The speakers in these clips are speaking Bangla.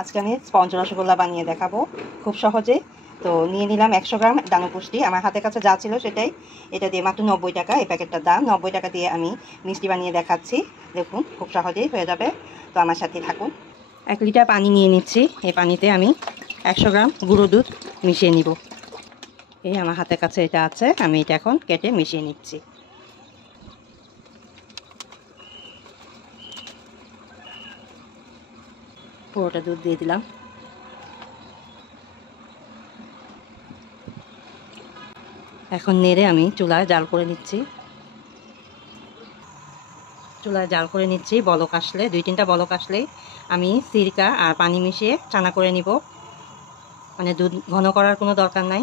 আজকে আমি স্পঞ্জ রসগোল্লা বানিয়ে দেখাবো খুব সহজে। তো নিয়ে নিলাম 100 গ্রাম দানাপুষ্টি, আমার হাতের কাছে যা ছিল সেটাই। এটা দিয়ে মাত্র 90 টাকা, এই প্যাকেটটার দাম 90 টাকা দিয়ে আমি মিষ্টি বানিয়ে দেখাচ্ছি। দেখুন খুব সহজেই হয়ে যাবে, তো আমার সাথে থাকুন। 1 লিটার পানি নিয়ে নিচ্ছি, এই পানিতে আমি 100 গ্রাম গুঁড়ো দুধ মিশিয়ে নিব। এই আমার হাতের কাছে এটা আছে, আমি এটা এখন কেটে মিশিয়ে নিচ্ছি। পুরোটা দুধ দিয়ে দিলাম। এখন নেড়ে আমি চুলায় জাল করে নিচ্ছি। বলক আসলে 2-3টা বলক আসলেই আমি সিরকা আর পানি মিশিয়ে চানা করে নিব। মানে দুধ ঘন করার কোনো দরকার নাই,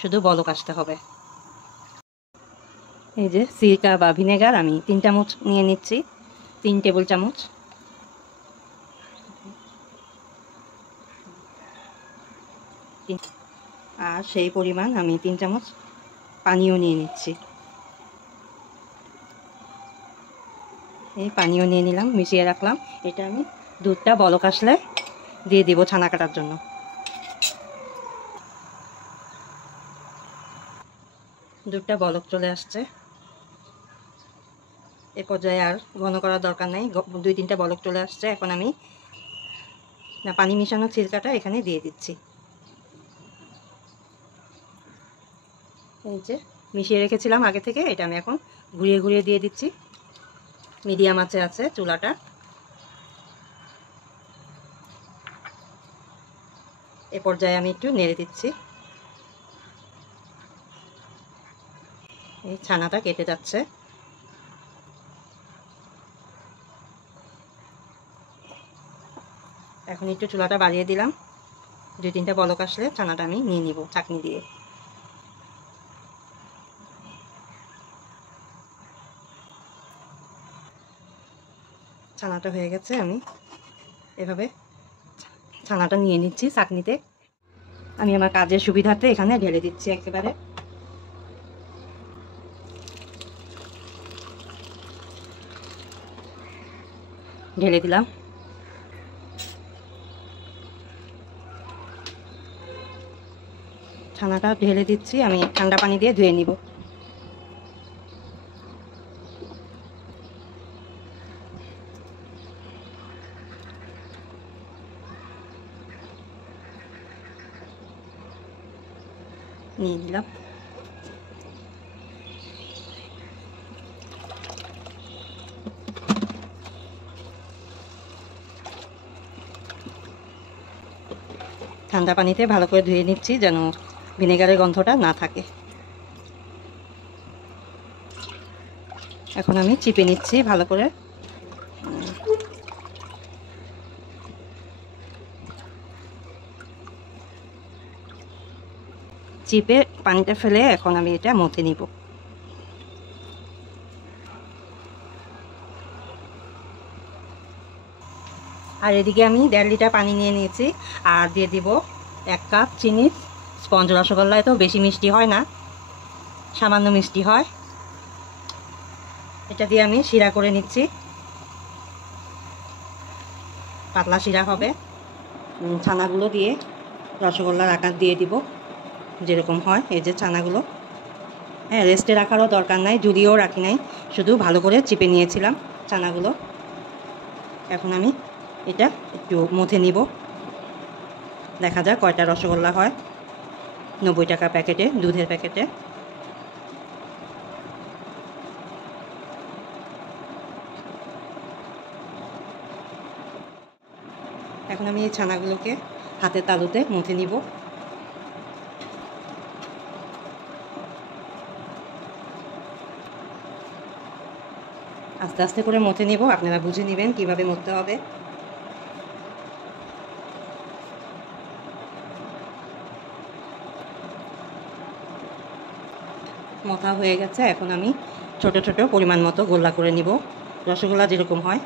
শুধু বলক আসতে হবে। এই যে সিরকা বা ভিনেগার আমি 3 চামচ নিয়ে নিচ্ছি, 3 টেবিল চামচ। আর সেই পরিমাণ আমি 3 চামচ পানিও নিয়ে নিচ্ছি। এই পানিও নিয়ে নিলাম, মিশিয়ে রাখলাম। এটা আমি দুধটা বলক আসলে দিয়ে দিব ছানা কাটার জন্য। দুধটা বলক চলে আসছে, এ পর্যায়ে আর ঘন করার দরকার নাই, 2-3টা বলক চলে আসছে। এখন আমি পানি মিশানো সিরকাটা এখানে দিয়ে দিচ্ছি। এই যে মিশিয়ে রেখেছিলাম আগে থেকে, এটা আমি এখন ঘুরিয়ে ঘুরিয়ে দিয়ে দিচ্ছি। মিডিয়াম আঁচে আছে চুলাটা। এ পর্যায়ে আমি একটু নেড়ে দিচ্ছি। এই ছানাটা কেটে যাচ্ছে। এখন একটু চুলাটা বাড়িয়ে দিলাম, 2-3টা বলক আসলে ছানাটা আমি নিয়ে নিব চাকনি দিয়ে। ছানাটা হয়ে গেছে, আমি এভাবে ছানাটা নিয়ে নিচ্ছি চাকনিতে। আমি আমার কাজের সুবিধার্থে এখানে ঢেলে দিচ্ছি একেবারে। ঢেলে দিলাম। ছানাটা ঢেলে দিচ্ছি, আমি ঠান্ডা পানি দিয়ে ধুয়ে নিব। নিয়ে নিলাম। ঠান্ডা পানিতে ভালো করে ধুয়ে নিচ্ছি যেন ভিনেগারের গন্ধটা না থাকে। এখন আমি চিপে নিচ্ছি ভালো করে। চিপে পানিটা ফেলে এখন আমি এটা মথে নিব। আর এদিকে আমি 1.5 লিটার পানি নিয়ে নিয়েছি, আর দিয়ে দিব 1 কাপ চিনি। স্পঞ্জ রসগোল্লায় তো বেশি মিষ্টি হয় না, সামান্য মিষ্টি হয়। এটা দিয়ে আমি শিরা করে নিচ্ছি, পাতলা শিরা হবে। ছানাগুলো দিয়ে রসগোল্লার আকার দিয়ে দিব যেরকম হয়। এই যে ছানাগুলো, হ্যাঁ রেস্টে রাখারও দরকার নাই, জুড়িয়েও রাখি নাই, শুধু ভালো করে চিপে নিয়েছিলাম ছানাগুলো। এখন আমি এটা একটু মথে নিব, দেখা যাক কয়টা রসগোল্লা হয়। 90 টাকা প্যাকেটে, দুধের প্যাকেটে। এখন আমি এই ছানাগুলোকে হাতের তালুতে মথে নিব। আস্তে আস্তে করে মথে নিব, আপনারা বুঝে নেবেন কিভাবে মথতে হবে। মথা হয়ে গেছে, এখন আমি ছোট ছোট পরিমাণ মতো গোল্লা করে নিব, রসগোল্লা যেরকম হয়।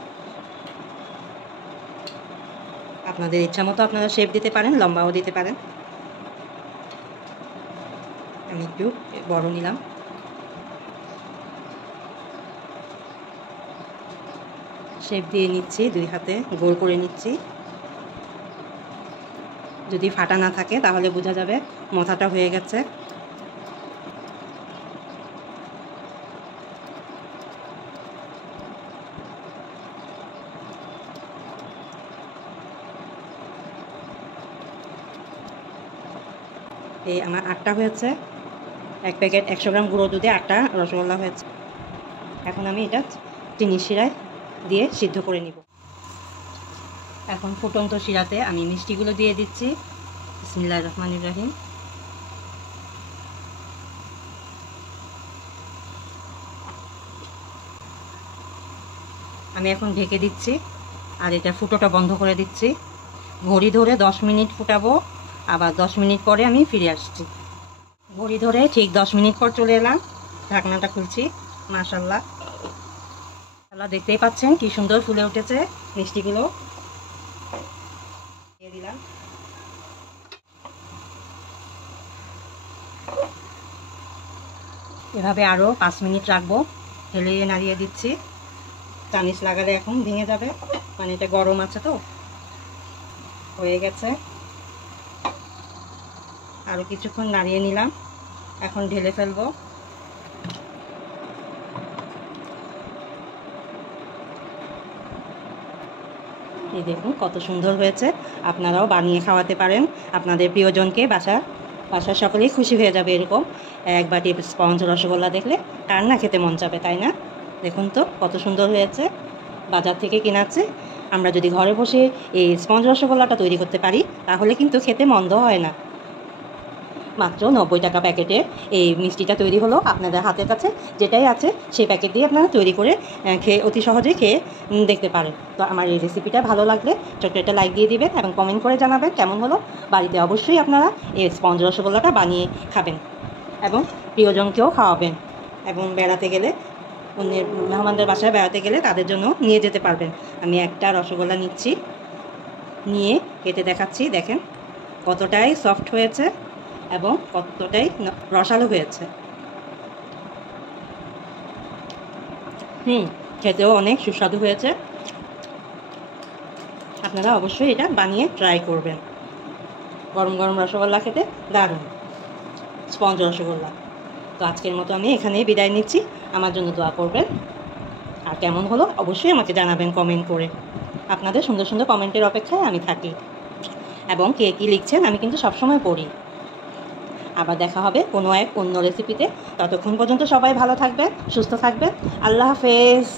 আপনাদের ইচ্ছা মতো আপনারা শেপ দিতে পারেন, লম্বাও দিতে পারেন। আমি একটু বড় নিলাম। শেপ দিয়ে নিচ্ছি, 2 হাতে গোল করে নিচ্ছি। যদি ফাটা না থাকে তাহলে বোঝা যাবে মাথাটা হয়ে গেছে। এই আমার 8টা হয়েছে। 1 প্যাকেট 100 গ্রাম গুঁড়ো দুধে 8টা রসগোল্লা হয়েছে। এখন আমি এটা চিনির শিরায় দিয়ে সিদ্ধ করে নিব। এখন ফুটন্ত শিরাতে আমি মিষ্টিগুলো দিয়ে দিচ্ছি। বিসমিল্লাহির রহমানির রহিম। আমি এখন ঢেকে দিচ্ছি আর এটা ফুটোটা বন্ধ করে দিচ্ছি। ঘড়ি ধরে 10 মিনিট ফুটাবো, আবার 10 মিনিট পরে আমি ফিরে আসছি। ঘড়ি ধরে ঠিক 10 মিনিট পর চলে এলাম। ঢাকনাটা খুলছি। মাশাআল্লাহ, দেখতেই পাচ্ছেন কি সুন্দর ফুলে উঠেছে মিষ্টিগুলো। দিয়ে দিলাম। এভাবে আরও 5 মিনিট রাখবো। হেলিয়ে নাড়িয়ে দিচ্ছি। চামিচ লাগালে এখন ভেঙে যাবে, মানে এটা গরম আছে তো। হয়ে গেছে। আরও কিছুক্ষণ নাড়িয়ে নিলাম। এখন ঢেলে ফেলবো। এই দেখুন কত সুন্দর হয়েছে। আপনারাও বানিয়ে খাওয়াতে পারেন আপনাদের প্রিয়জনকে। বাসার সকলেই খুশি হয়ে যাবে। এরকম এক বাটি স্পঞ্জ রসগোল্লা দেখলে কার না খেতে মন যাবে, তাই না? দেখুন তো কত সুন্দর হয়েছে। বাজার থেকে কেনাচ্ছে, আমরা যদি ঘরে বসে এই স্পঞ্জ রসগোল্লাটা তৈরি করতে পারি তাহলে কিন্তু খেতে মন্দ হয় না। মাত্র 90 টাকা প্যাকেটে এই মিষ্টিটা তৈরি হলো। আপনাদের হাতের কাছে যেটাই আছে সেই প্যাকেট দিয়ে আপনারা তৈরি করে খেয়ে অতি সহজেই খেয়ে দেখতে পারেন। তো আমার এই রেসিপিটা ভালো লাগলে ছোট্ট একটা লাইক দিয়ে দিবেন এবং কমেন্ট করে জানাবেন কেমন হলো। বাড়িতে অবশ্যই আপনারা এই স্পঞ্জ রসগোল্লাটা বানিয়ে খাবেন এবং প্রিয়জনকেও খাওয়াবেন। এবং বেড়াতে গেলে, অন্যের মেহমানদের বাসায় বেড়াতে গেলে তাদের জন্য নিয়ে যেতে পারবেন। আমি একটা রসগোল্লা নিচ্ছি, নিয়ে কেটে দেখাচ্ছি। দেখেন কতটাই সফট হয়েছে এবং কতটাই রসালো হয়েছে। খেতেও অনেক সুস্বাদু হয়েছে। আপনারা অবশ্যই এটা বানিয়ে ট্রাই করবেন। গরম গরম রসগোল্লা খেতে দারুণ, স্পঞ্জ রসগোল্লা। তো আজকের মতো আমি এখানেই বিদায় নিচ্ছি। আমার জন্য দোয়া করবেন। আর কেমন হলো অবশ্যই আমাকে জানাবেন কমেন্ট করে। আপনাদের সুন্দর সুন্দর কমেন্টের অপেক্ষায় আমি থাকি এবং কে কী লিখছেন আমি কিন্তু সবসময় পড়ি। আবার দেখা হবে কোনো এক অন্য রেসিপিতে। ততক্ষণ পর্যন্ত সবাই ভালো থাকবেন, সুস্থ থাকবেন। আল্লাহ হাফেজ।